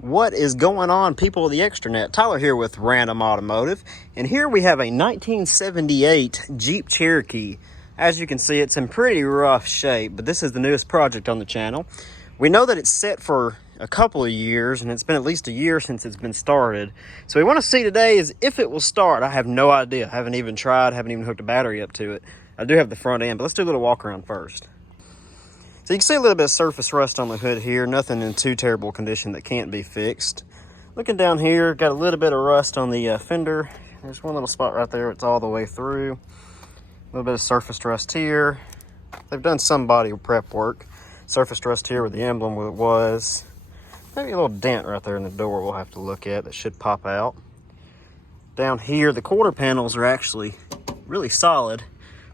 What is going on, people of the extranet? Tyler here with Random Automotive, and here we have a 1978 Jeep Cherokee. As you can see, it's in pretty rough shape, but this is the newest project on the channel. We know that it's set for a couple of years, and it's been at least a year since it's been started. So we want to see today is if it will start. I have no idea. I haven't even tried, haven't even hooked a battery up to it. I do have the front end, but let's do a little walk around first. So you can see a little bit of surface rust on the hood here, nothing in too terrible condition that can't be fixed. Looking down here, got a little bit of rust on the fender. There's one little spot right there, it's all the way through. A little bit of surface rust here. They've done some body prep work. Surface rust here where the emblem was. Maybe a little dent right there in the door we'll have to look at that should pop out. Down here, the quarter panels are actually really solid,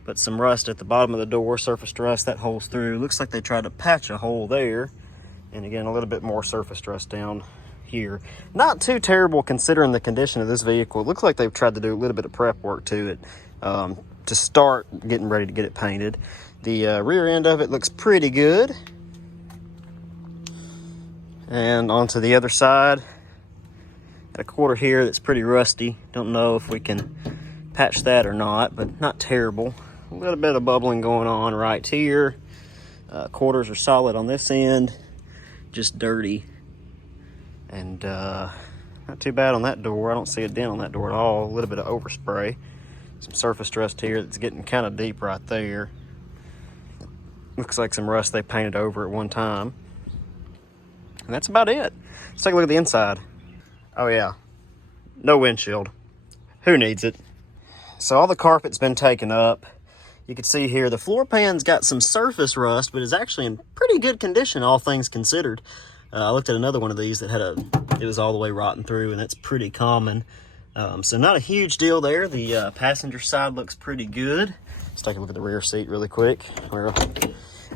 but some rust at the bottom of the door, surface rust, that holes through. Looks like they tried to patch a hole there. And again, a little bit more surface rust down here. Not too terrible considering the condition of this vehicle. It looks like they've tried to do a little bit of prep work to it to start getting ready to get it painted. The rear end of it looks pretty good. And onto the other side, got a quarter here that's pretty rusty. Don't know if we can patch that or not, but not terrible. A little bit of bubbling going on right here. Quarters are solid on this end, just dirty. And not too bad on that door. I don't see a dent on that door at all. A little bit of overspray. Some surface rust here that's getting kind of deep right there. Looks like some rust they painted over at one time. And that's about it. Let's take a look at the inside. Oh yeah, no windshield. Who needs it? So all the carpet's been taken up. You can see here the floor pan's got some surface rust, but is actually in pretty good condition, all things considered. I looked at another one of these that had it was all the way rotten through, and that's pretty common. So not a huge deal there. The passenger side looks pretty good. Let's take a look at the rear seat really quick.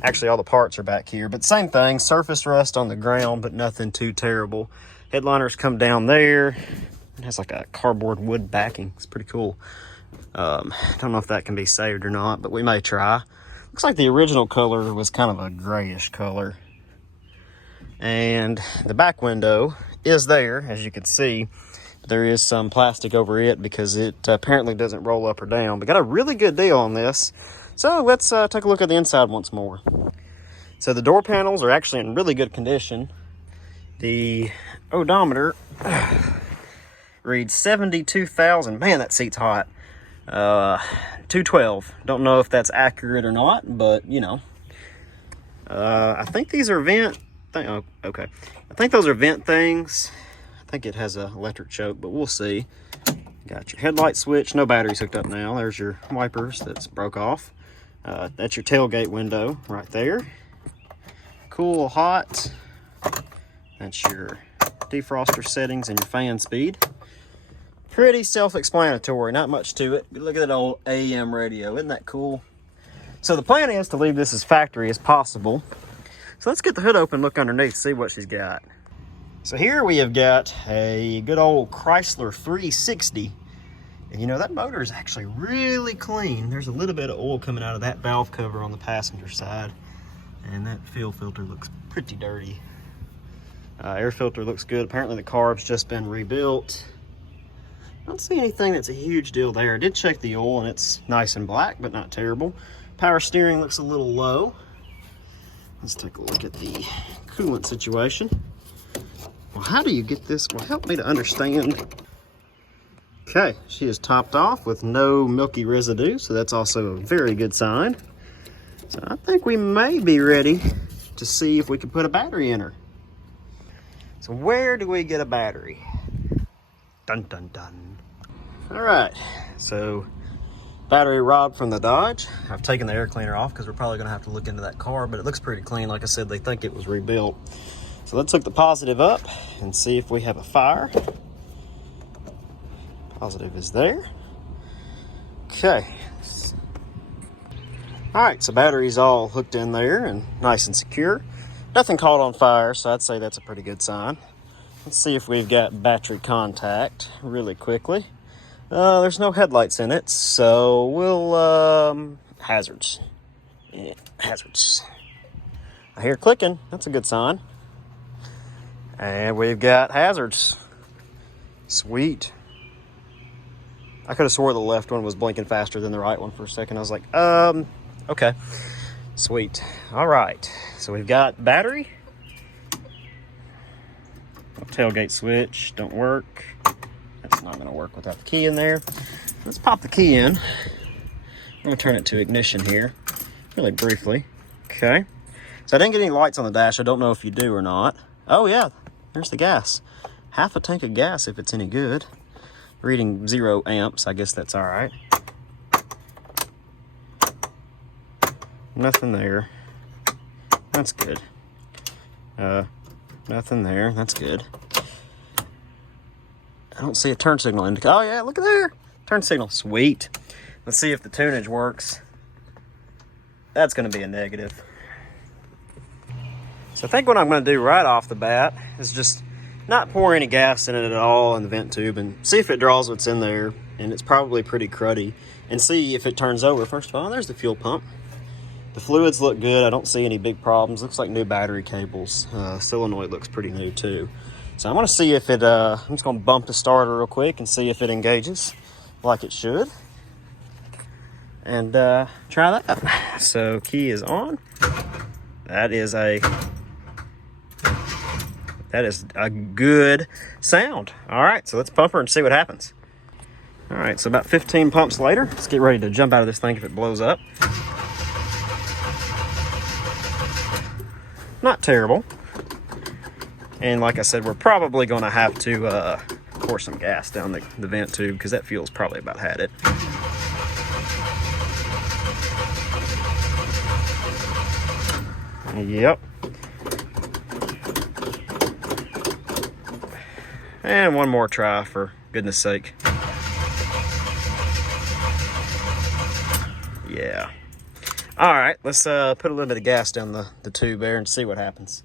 Actually, all the parts are back here, but same thing, surface rust on the ground, but nothing too terrible. Headliners come down there. It has like a cardboard wood backing. It's pretty cool. Don't know if that can be saved or not, but we may try. Looks like the original color was kind of a grayish color. And the back window is there, as you can see. There is some plastic over it because it apparently doesn't roll up or down. But got a really good deal on this. So let's take a look at the inside once more. So the door panels are actually in really good condition. The odometer reads 72,000. Man, that seat's hot. 212. Don't know if that's accurate or not, but you know. I think these are vent. Oh, okay. I think those are vent things. I think it has a electric choke, but we'll see. Got your headlight switch. No batteries hooked up now. There's your wipers that's broke off. That's your tailgate window right there. Cool, hot. That's your defroster settings and your fan speed. Pretty self-explanatory, not much to it. But look at that old AM radio, isn't that cool? So the plan is to leave this as factory as possible. So let's get the hood open, look underneath, see what she's got. So here we have got a good old Chrysler 360. And you know, that motor is actually really clean. There's a little bit of oil coming out of that valve cover on the passenger side. And that fuel filter looks pretty dirty. Air filter looks good. Apparently the carb's just been rebuilt. I don't see anything that's a huge deal there. I did check the oil and it's nice and black, but not terrible. Power steering looks a little low. Let's take a look at the coolant situation. Well, how do you get this? Well, help me to understand. Okay, she is topped off with no milky residue, so that's also a very good sign. So I think we may be ready to see if we can put a battery in her. So where do we get a battery? Dun, dun, dun. All right, so battery rod from the Dodge. I've taken the air cleaner off because we're probably gonna have to look into that car, but it looks pretty clean. Like I said, they think it was rebuilt. So let's hook the positive up and see if we have a fire. Positive is there. Okay. All right, so battery's all hooked in there and nice and secure. Nothing caught on fire, so I'd say that's a pretty good sign. Let's see if we've got battery contact really quickly. There's no headlights in it, so we'll, hazards. Yeah, hazards. I hear clicking, that's a good sign. And we've got hazards. Sweet. I could have swore the left one was blinking faster than the right one for a second. I was like, okay. Sweet. All right. So we've got battery. Tailgate switch don't work. That's not going to work without the key in there. Let's pop the key in. I'm going to turn it to ignition here, really briefly. Okay. So I didn't get any lights on the dash. I don't know if you do or not. Oh, yeah. There's the gas. Half a tank of gas if it's any good. Reading 0 amps. I guess that's all right. Nothing there. That's good. Nothing there. That's good. I don't see a turn signal indicator. Oh, yeah, look at there. Turn signal. Sweet. Let's see if the tunage works. That's going to be a negative. So I think what I'm going to do right off the bat is just not pour any gas in it at all in the vent tube and see if it draws what's in there. And it's probably pretty cruddy. And see if it turns over. First of all, there's the fuel pump. The fluids look good. I don't see any big problems. Looks like new battery cables. Solenoid looks pretty new too. So I'm going to see if it, I'm just going to bump the starter real quick and see if it engages like it should. And try that. So key is on. That is a good sound. All right, so let's pump her and see what happens. All right, so about 15 pumps later, let's get ready to jump out of this thing if it blows up. Not terrible. And like I said, we're probably going to have to pour some gas down the vent tube because that fuel's probably about had it. Yep. And one more try for goodness sake. Yeah. All right, let's put a little bit of gas down the tube there and see what happens.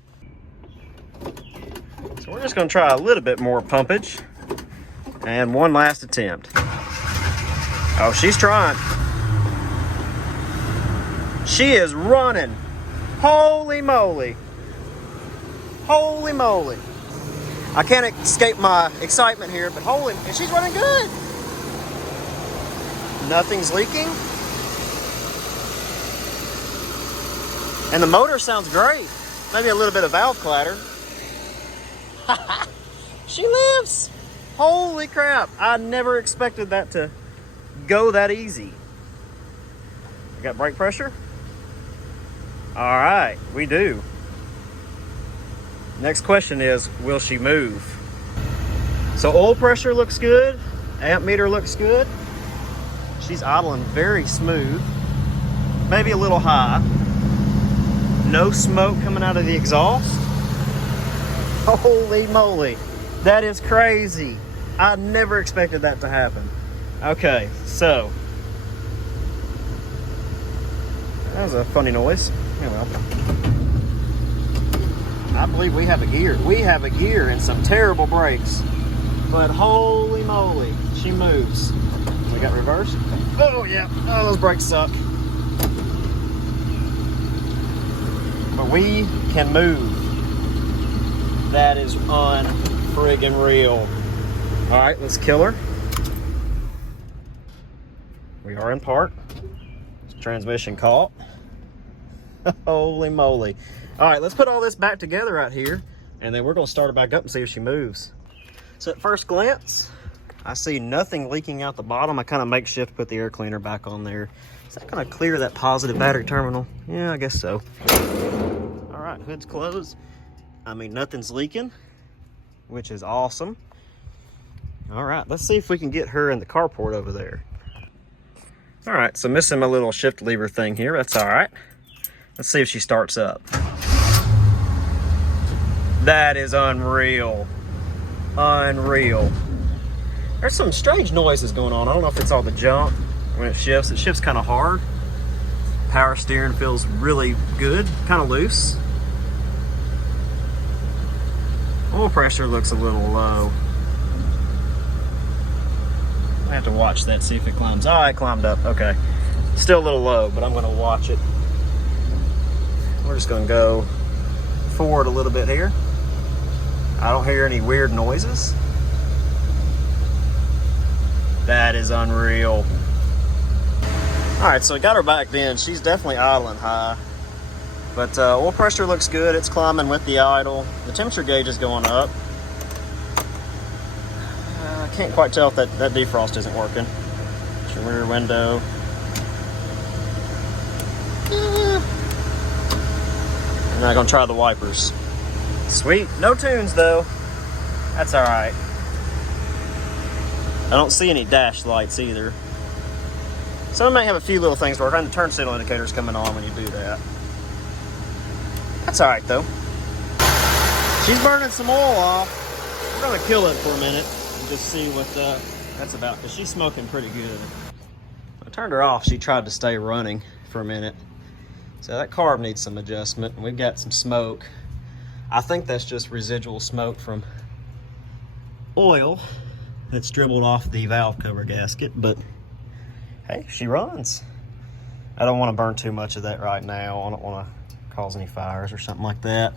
So we're just gonna try a little bit more pumpage and one last attempt. Oh, she's trying. She is running. Holy moly. Holy moly. I can't escape my excitement here, but holy, and she's running good. Nothing's leaking. And the motor sounds great. Maybe a little bit of valve clatter. She lives. Holy crap. I never expected that to go that easy. We got brake pressure? All right, we do. Next question is, will she move? So oil pressure looks good. Amp meter looks good. She's idling very smooth. Maybe a little high. No smoke coming out of the exhaust. Holy moly. That is crazy. I never expected that to happen. Okay, so. That was a funny noise. Oh well. I believe we have a gear. We have a gear and some terrible brakes. But holy moly, she moves. We got reverse. Oh yeah, oh those brakes suck. But we can move. That is unfriggin' real. All right, let's kill her. We are in park. Transmission caught. Holy moly. All right, let's put all this back together out here, and then we're gonna start her back up and see if she moves. So at first glance, I see nothing leaking out the bottom. I kind of makeshift put the air cleaner back on there. Is that gonna clear that positive battery terminal? Yeah, I guess so. All right, hood's closed. I mean, nothing's leaking, which is awesome. All right, let's see if we can get her in the carport over there. All right, so missing my little shift lever thing here. That's all right. Let's see if she starts up. That is unreal. Unreal. There's some strange noises going on. I don't know if it's all the jump when it shifts. It shifts kind of hard. Power steering feels really good, kind of loose. Oil pressure looks a little low. I have to watch that, see if it climbs. Oh, it climbed up. Okay. Still a little low, but I'm going to watch it. We're just going to go forward a little bit here. I don't hear any weird noises. That is unreal. All right, so we got her back then. She's definitely idling high, but oil pressure looks good. It's climbing with the idle. The temperature gauge is going up. I can't quite tell if that defrost isn't working. It's your rear window. I'm not gonna try the wipers. Sweet, no tunes though. That's all right. I don't see any dash lights either. So I might have a few little things work. The turn signal indicator's coming on when you do that. That's all right though. She's burning some oil off. We're gonna kill it for a minute and just see what that's about, because she's smoking pretty good. I turned her off. She tried to stay running for a minute. So that carb needs some adjustment. And we've got some smoke. I think that's just residual smoke from oil that's dribbled off the valve cover gasket, but hey, she runs. I don't want to burn too much of that right now. I don't want to cause any fires or something like that.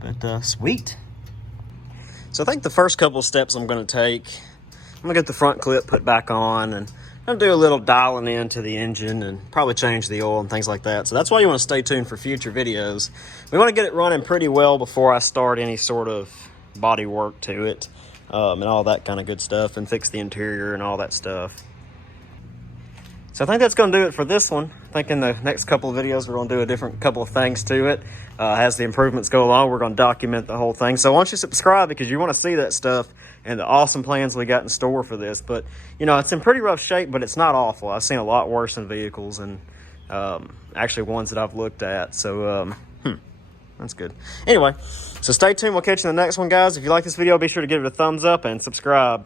But sweet. So I think the first couple of steps I'm going to take, I'm going to get the front clip put back on, and I'm going to do a little dialing into the engine and probably change the oil and things like that. So that's why you want to stay tuned for future videos. We want to get it running pretty well before I start any sort of body work to it, and all that kind of good stuff, and fix the interior and all that stuff. So I think that's going to do it for this one. I think in the next couple of videos, we're going to do a different couple of things to it. As the improvements go along, we're going to document the whole thing. So why don't you subscribe, because you want to see that stuff and the awesome plans we got in store for this. But, you know, it's in pretty rough shape, but it's not awful. I've seen a lot worse in vehicles, and actually ones that I've looked at. So, that's good. Anyway, so stay tuned. We'll catch you in the next one, guys. If you like this video, be sure to give it a thumbs up and subscribe.